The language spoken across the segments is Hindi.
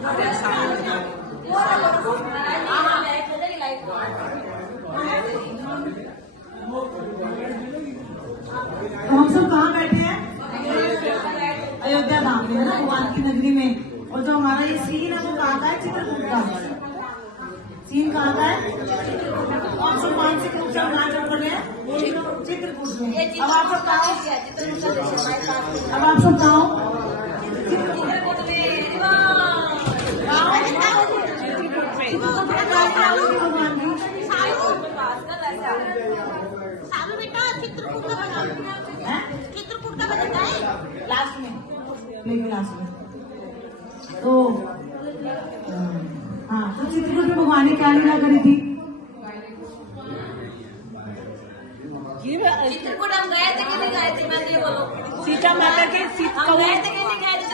हम सब कहाँ बैठे हैं? अयोध्या धाम में, है ना, भगवान की नगरी में। और जो हमारा ये सीन है वो कहाँ का है? चित्रकूट का सीन कहाँ का है? ऑप्शन 5 से कुछ नाम कर रहे हैं चित्रकूट में। अब आप सब कहाँ? अब आप सब कहाँ? चित्रकूट का लास्ट में तो हाँ, तो चित्रकूट में भगवान ने क्या लीला करी थी? चित्रकूट हम गए थे कि नहीं गए थे? मैं ये बोलो, सीता माता के हम गए थे कि नहीं गए थे?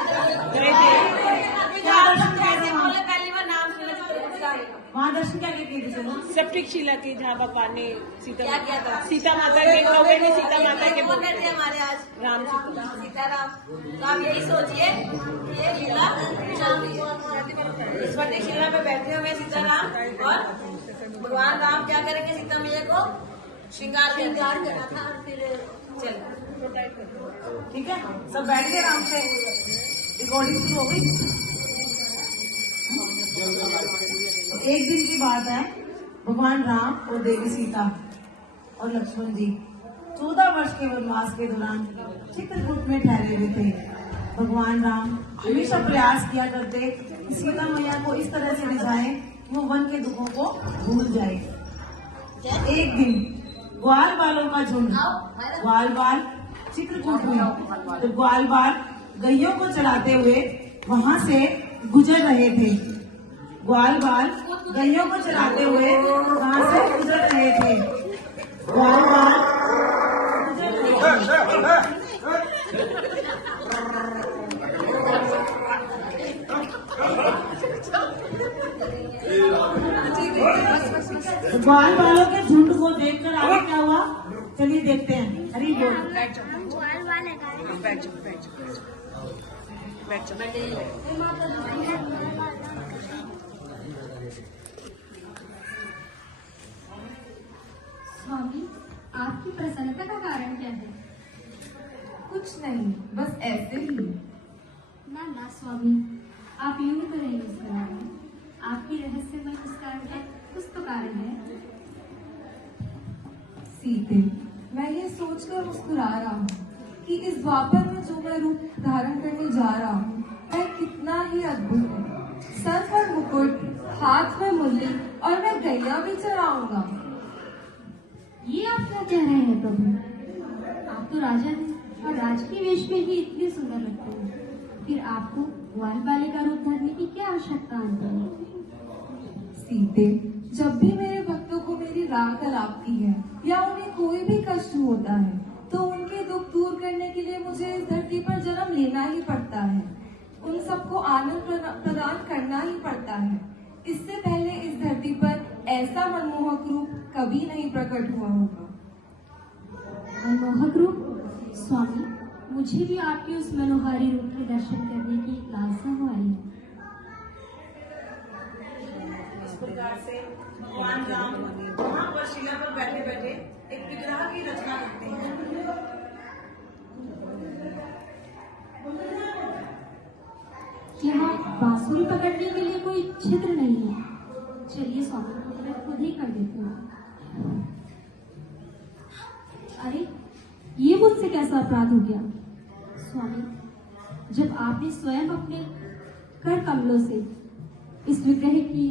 बोले पहली बार नाम सुना चित्रकूट का। वहाँ दर्शन क्या किए थे? सेप्टिक शिला के, जहाँ भगवान ने क्या किया था? सीता माता के कौवे ने सीता माता के बोल रहे थे हमारे आज राम सीताराम। तो आप यही सोचिए ये लीला चल रही है। इस वक्त शिला पे बैठे हुए सीताराम और भगवान राम क्या करेंगे? सीता मैया को श्रृंगार करना था। फिर चल ठीक है, सब बैठ गए आराम से। रिकॉर्डिंग शुरू हो गई। तो एक दिन की बात है, भगवान राम और देवी सीता और लक्ष्मण जी 14 वर्ष के वनवास के दौरान चित्रकूट में ठहरे हुए थे। भगवान राम हमेशा प्रयास किया करते कि सीता मैया को इस तरह से रिझाएं कि वो वन के दुखों को भूल जाए। एक दिन ग्वाल बालों का झुंड ग्वाल बाल चित्रकूट में, तो ग्वाल बाल गैयों को चराते हुए वहां से गुजर रहे थे। ग्वाल बाल गैयों को चराते हुए वहां से गुजर रहे थे। ग्वाल बाल गुजर रहे थे। ग्वाल बालों के झुंड को देखकर आगे क्या हुआ, चलिए देखते हैं। हरी बोल। स्वामी, आपकी प्रसन्नता का कारण क्या है? कुछ नहीं, बस ऐसे ही। ना ना स्वामी, आप यूं ही तो नहीं मुस्कुरा रहे। आपकी रहस्यमय मुस्कान का कुछ तो कारण है। सीते, मैं ये सोचकर मुस्कुरा रहा हूँ कि इस द्वापर में जो मैं रूप धारण करने जा रहा हूँ वह कितना ही अद्भुत है। सर पर मुकुट, हाथ में मुरली और मैं गैया भी चराऊंगा। ये आप क्या कह रहे हैं प्रभु? आप तो राजा हैं और राजकीय वेश में ही इतने सुंदर लगते हैं, फिर आपको ग्वाल बाले का रूप धरने की क्या आवश्यकता है? सीते, जब भी मेरे भक्तों को मेरी राह लगती है या उन्हें कोई भी कष्ट होता है तो उनके दुख दूर करने के लिए मुझे इस धरती पर जन्म लेना ही पड़ता है। उन सबको आनंद प्रदान करना ही पड़ता है। इससे पहले इस धरती पर ऐसा मनमोहक रूप कभी नहीं प्रकट हुआ होगा। मनमोहक रूप? स्वामी, मुझे भी आपके उस मनोहारी रूप के दर्शन करने की लालसा हो आई है। इस प्रकार से भगवान राम वहाँ पर शिला पर बैठे बैठे एक विग्रह की रचना करते हैं। यहाँ बांसुरी पकड़ने के लिए कोई छिद्र नहीं है। चलिए स्वामी, मैं खुद ही कर देती हूँ। अरे, ये मुझसे कैसा अपराध हो गया? स्वामी, जब आपने स्वयं अपने कर कमलों से इस विग्रह की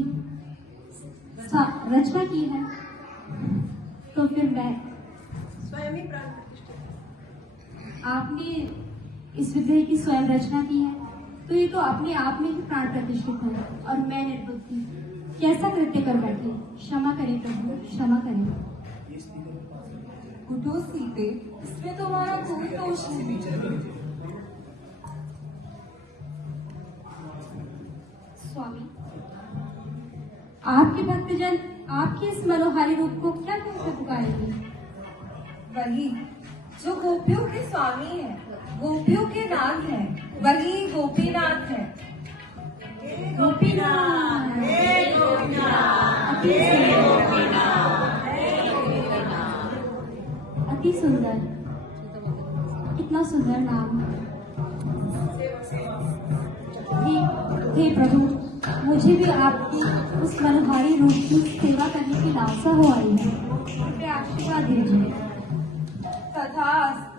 रचना की है, तो फिर मैं स्वयं ही प्राण प्रतिष्ठित। आपने इस विग्रह की स्वयं रचना की है, तो ये तो अपने आप में ही प्राण प्रतिष्ठित है और मैं निर्बुद्धि कैसा कृत्य कर बैठी। क्षमा करें प्रभु, क्षमा करें। उठो सीते, इसमें तुम्हारा कोई दोष नहीं। स्वामी, आपके भक्तजन आपके इस मनोहारी रूप को क्या कहकर पुकारेंगे? वही जो गोपियों के स्वामी है, गोपियों के नाथ है, वही गोपीनाथ है। गोपीनाथ हे गोपीनाथ हे गोपीनाथ हे गोपीनाथ। अति सुंदर, इतना सुंदर नाम। हे प्रभु, मुझे भी आपकी उस मनोहारी रूप की सेवा करने की लालसा हो आई है, कृपया आशीर्वाद दीजिए। तथास्तु।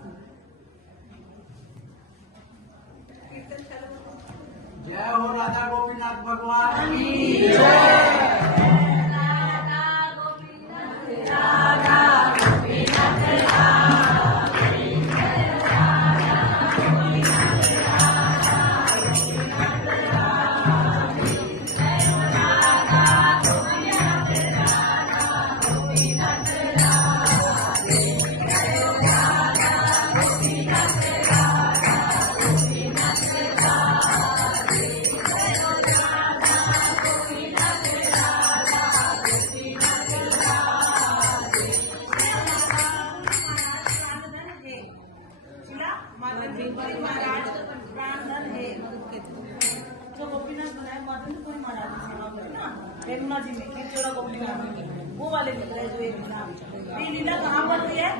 जय हो राधा गोपीनाथ भगवान की महाराज प्राणधन है। जो गोपीनाथ बनाए माधव कोई महाराज की सेवा करे ना, यमुना जी में गोपीनाथ वो वाले मिल रहे जो एक लीला कहाँ पर हुई है?